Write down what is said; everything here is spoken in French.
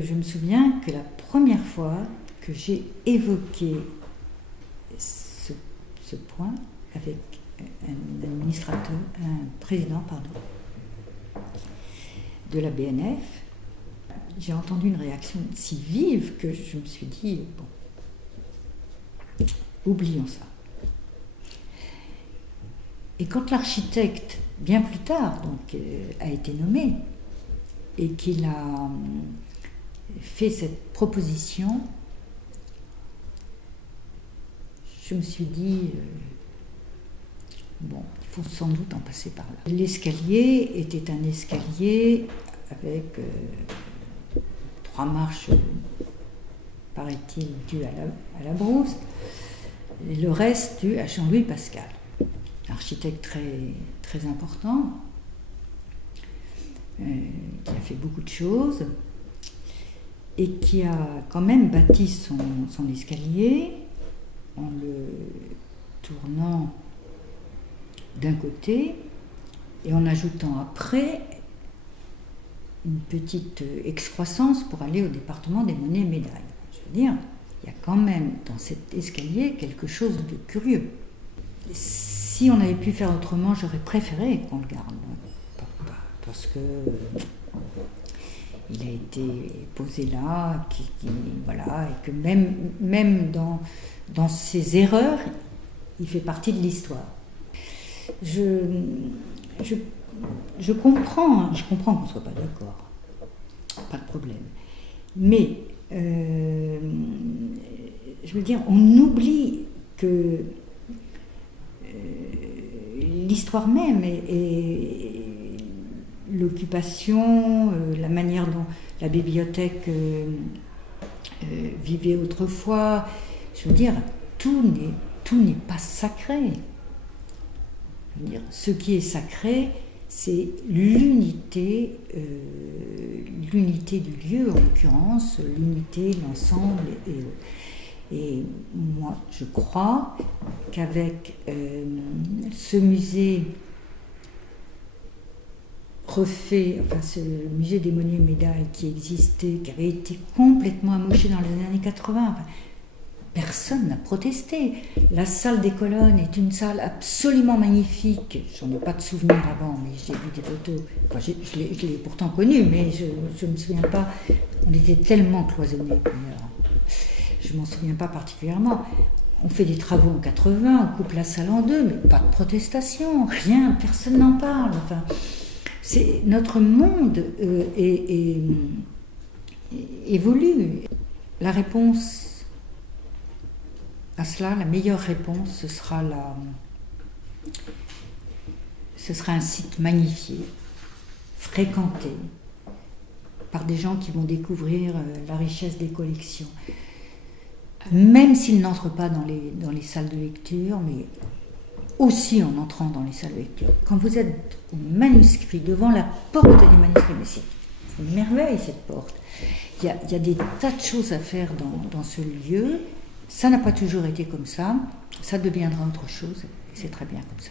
Je me souviens que la première fois que j'ai évoqué ce point avec un président de la BNF, j'ai entendu une réaction si vive que je me suis dit, bon, oublions ça. Et quand l'architecte, bien plus tard, donc, a été nommé et qu'il a fait cette proposition, je me suis dit, bon, il faut sans doute en passer par là. L'escalier était un escalier avec 3 marches, paraît-il, dues à la Brousse, et le reste dû à Jean-Louis Pascal, architecte très important, qui a fait beaucoup de choses et qui a quand même bâti son escalier en le tournant d'un côté et en ajoutant après une petite excroissance pour aller au département des monnaies et médailles. Je veux dire, il y a quand même dans cet escalier quelque chose de curieux. Si on avait pu faire autrement, j'aurais préféré qu'on le garde, parce que il a été posé là, voilà, et que même dans ses erreurs, il fait partie de l'histoire. Je comprends qu'on ne soit pas d'accord, pas de problème. Mais je veux dire, on oublie que l'histoire même et l'occupation, la manière dont la bibliothèque vivait autrefois, je veux dire, tout n'est pas sacré. Je veux dire, ce qui est sacré, c'est l'unité du lieu, en l'occurrence, l'unité, l'ensemble. Et moi, je crois qu'avec ce musée refait, enfin ce musée des monnaies et médailles qui existait, qui avait été complètement amoché dans les années 80, enfin, personne n'a protesté. La salle des colonnes est une salle absolument magnifique. J'en ai pas de souvenir avant, mais j'ai vu des photos. Enfin, je l'ai pourtant connue, mais je ne me souviens pas. On était tellement cloisonnés d'ailleurs. Je m'en souviens pas particulièrement. On fait des travaux en 80, on coupe la salle en 2, mais pas de protestation, rien, personne n'en parle. Enfin, notre monde évolue. La réponse à cela, la meilleure réponse, ce sera un site magnifié, fréquenté par des gens qui vont découvrir la richesse des collections. Même s'ils n'entrent pas dans les salles de lecture, mais aussi en entrant dans les salles de lecture. Quand vous êtes au manuscrit, devant la porte des manuscrits, mais c'est une merveille cette porte. Il y a des tas de choses à faire dans ce lieu. Ça n'a pas toujours été comme ça. Ça deviendra autre chose, et c'est très bien comme ça.